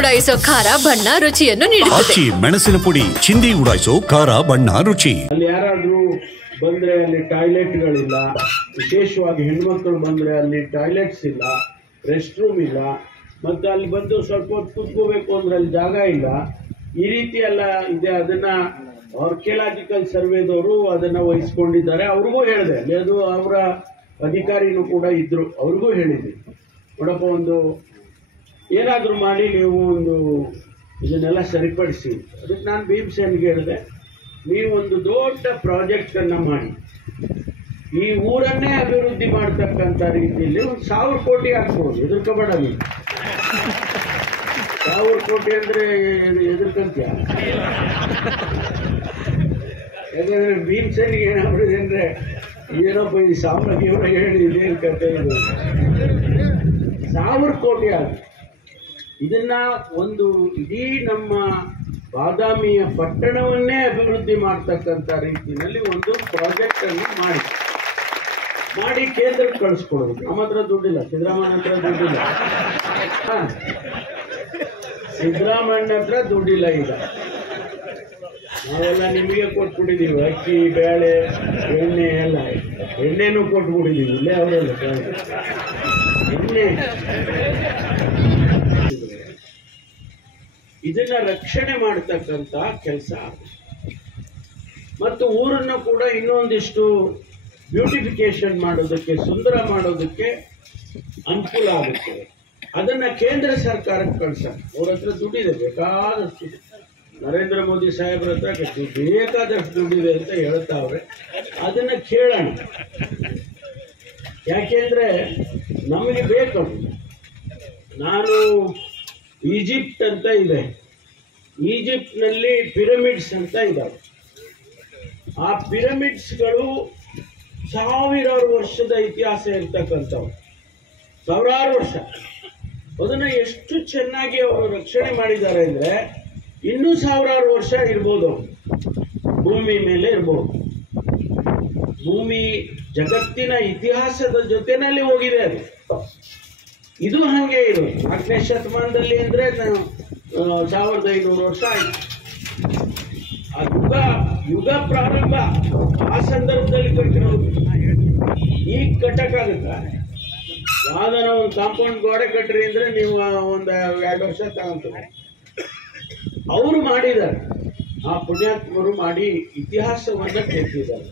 ಉಡಾಯಿಸೋ ಖಾರ ಬಣ್ಣ ರುಚಿಯನ್ನು ನೀಡುತ್ತದೆ. ಮೆಣಸಿನ ಪುಡಿ ಚಿಂದಿ ಉಡಾಯಿಸೋ ಖಾರ ಬಣ್ಣ ರುಚಿ. ಅಲ್ಲಿ ಯಾರಾದ್ರೂ ಬಂದ್ರೆ ಅಲ್ಲಿ ಟಾಯ್ಲೆಟ್ಗಳಿಲ್ಲ, ವಿಶೇಷವಾಗಿ ಹೆಣ್ಮಕ್ಳು ಬಂದ್ರೆ ಅಲ್ಲಿ ಟಾಯ್ಲೆಟ್ಸ್ ಇಲ್ಲ, ರೆಸ್ಟ್ ರೂಮ್ ಇಲ್ಲ, ಮತ್ತೆ ಅಲ್ಲಿ ಬಂದು ಸ್ವಲ್ಪ ಹೊತ್ತು ಕೂತ್ಕೋಬೇಕು ಅಂದ್ರೆ ಅಲ್ಲಿ ಜಾಗ ಇಲ್ಲ. ಈ ರೀತಿ ಎಲ್ಲ ಇದೆ. ಅದನ್ನ ಆರ್ಕಿಯಾಲಜಿಕಲ್ ಸರ್ವೇದವರು ಅದನ್ನ ವಹಿಸ್ಕೊಂಡಿದ್ದಾರೆ. ಅವ್ರಿಗೂ ಹೇಳಿದೆ, ಅಲ್ಲಿ ಅದು ಅವರ ಅಧಿಕಾರಿನೂ ಕೂಡ ಇದ್ರು, ಅವ್ರಿಗೂ ಹೇಳಿದ್ವಿ, ನೋಡಪ್ಪ ಒಂದು ಏನಾದರೂ ಮಾಡಿ ನೀವು ಒಂದು ಇದನ್ನೆಲ್ಲ ಸರಿಪಡಿಸಿ. ಅದಕ್ಕೆ ನಾನು ಭೀಮಸೇನ್ಗೆ ಹೇಳಿದೆ, ನೀವೊಂದು ದೊಡ್ಡ ಪ್ರಾಜೆಕ್ಟ್ ಅನ್ನ ಮಾಡಿ ಈ ಊರನ್ನೇ ಅಭಿವೃದ್ಧಿ ಮಾಡ್ತಕ್ಕಂಥ ರೀತಿಯಲ್ಲಿ 1,000 ಕೋಟಿ ಹಾಕ್ಬೋದು, ಎದುರ್ಕೋಬೇಡ ನೀವು. 1,000 ಕೋಟಿ ಅಂದ್ರೆ ಎದುರ್ಕಂತೀಯ? ಯಾಕಂದ್ರೆ ಭೀಮಸೇನಿಗೆ ಏನಾಗ್ಬಿಡಿದೆ ಅಂದ್ರೆ ಏನಪ್ಪ ಈ ಸಾಮ್ರಾಜ್ಯವರ ಹೇಳಿ ಇದೇನು ಕತೆ ಇದು. 1,000 ಕೋಟಿ ಆಗಿ ಇದನ್ನ ಒಂದು ಇಡೀ ನಮ್ಮ ಬಾದಾಮಿಯ ಪಟ್ಟಣವನ್ನೇ ಅಭಿವೃದ್ಧಿ ಮಾಡ್ತಕ್ಕಂಥ ರೀತಿಯಲ್ಲಿ ಒಂದು ಪ್ರಾಜೆಕ್ಟ್ ಅನ್ನು ಮಾಡಿ ಕೇಂದ್ರಕ್ಕೆ ಕಳಿಸ್ಕೊಡೋದು. ನಮ್ಮ ಹತ್ರ ದುಡ್ಡಿಲ್ಲ, ಸಿದ್ದರಾಮಯ್ಯ ಹತ್ರ ದುಡ್ಡಿಲ್ಲ, ಸಿದ್ದರಾಮಯ್ಯ ಹತ್ರ ದುಡ್ಡಿಲ್ಲ. ಈಗ ನಾವೆಲ್ಲ ನಿಮಗೆ ಕೊಟ್ಬಿಟ್ಟಿದ್ದೀವಿ, ಅಕ್ಕಿ ಬೇಳೆ ಎಣ್ಣೆ ಎಲ್ಲ, ಎಣ್ಣೆನೂ ಕೊಟ್ಬಿಟ್ಟಿದ್ದೀವಿ. ಇಲ್ಲೇ ಅವರೆಲ್ಲ ಎಣ್ಣೆ. ಇದನ್ನ ರಕ್ಷಣೆ ಮಾಡತಕ್ಕಂತ ಕೆಲಸ ಮತ್ತು ಊರನ್ನು ಕೂಡ ಇನ್ನೊಂದಿಷ್ಟು ಬ್ಯೂಟಿಫಿಕೇಶನ್ ಮಾಡೋದಕ್ಕೆ, ಸುಂದರ ಮಾಡೋದಕ್ಕೆ ಅನುಕೂಲ ಆಗುತ್ತೆ. ಅದನ್ನ ಕೇಂದ್ರ ಸರ್ಕಾರಕ್ಕೆ ಕಳ್ಸೋಣ. ಅವ್ರ ಹತ್ರ ದುಡ್ಡಿದೆ, ಬೇಕಾದಷ್ಟು. ನರೇಂದ್ರ ಮೋದಿ ಸಾಹೇಬ್ರ ಹತ್ರ ಬೇಕಾದಷ್ಟು ದುಡ್ಡಿದೆ ಅಂತ ಹೇಳ್ತಾವ್ರೆ. ಅದನ್ನ ಕೇಳೋಣ. ಯಾಕೆಂದ್ರೆ ನಮಗೆ ಬೇಕು. ನಾನು ಈಜಿಪ್ಟ್ ಅಂತ ಇದೆ, ಈಜಿಪ್ಟ್ನಲ್ಲಿ ಪಿರಮಿಡ್ಸ್ ಅಂತ ಇದ್ದಾವೆ. ಆ ಪಿರಮಿಡ್ಸ್ಗಳು ಸಾವಿರಾರು ವರ್ಷದ ಇತಿಹಾಸ ಇರ್ತಕ್ಕಂಥವು, ಸಾವಿರಾರು ವರ್ಷ. ಅದನ್ನು ಎಷ್ಟು ಚೆನ್ನಾಗಿ ಅವರು ರಕ್ಷಣೆ ಮಾಡಿದ್ದಾರೆ ಅಂದರೆ ಇನ್ನೂ ಸಾವಿರಾರು ವರ್ಷ ಇರ್ಬೋದು, ಭೂಮಿ ಮೇಲೆ ಇರ್ಬೋದು. ಭೂಮಿ ಜಗತ್ತಿನ ಇತಿಹಾಸದ ಜೊತೆನಲ್ಲಿ ಹೋಗಿದೆ ಅದು. ಇದು ಹಾಗೆ ಇರೋದು. 4ನೇ ಶತಮಾನದಲ್ಲಿ ಅಂದರೆ 1500 ವರ್ಷ ಆಯ್ತು. ಆ ಯುಗ ಪ್ರಾರಂಭ ಆ ಸಂದರ್ಭದಲ್ಲಿ ಕಟ್ಟಿರೋದು. ಈಗ ಕಟ್ಟಕ್ಕಾಗುತ್ತಾ? ಯಾವ್ದಾರ ಒಂದು ಕಾಂಪೌಂಡ್ ಗೋಡೆ ಕಟ್ಟ್ರಿ ಅಂದ್ರೆ ನೀವು ಒಂದು 2 ವರ್ಷ ತಗೊಂತಾರೆ. ಅವರು ಮಾಡಿದ್ದಾರೆ, ಆ ಪುಣ್ಯಾತ್ಮರು ಮಾಡಿ ಇತಿಹಾಸವನ್ನ ಕೆತ್ತಿದ್ದಾರೆ.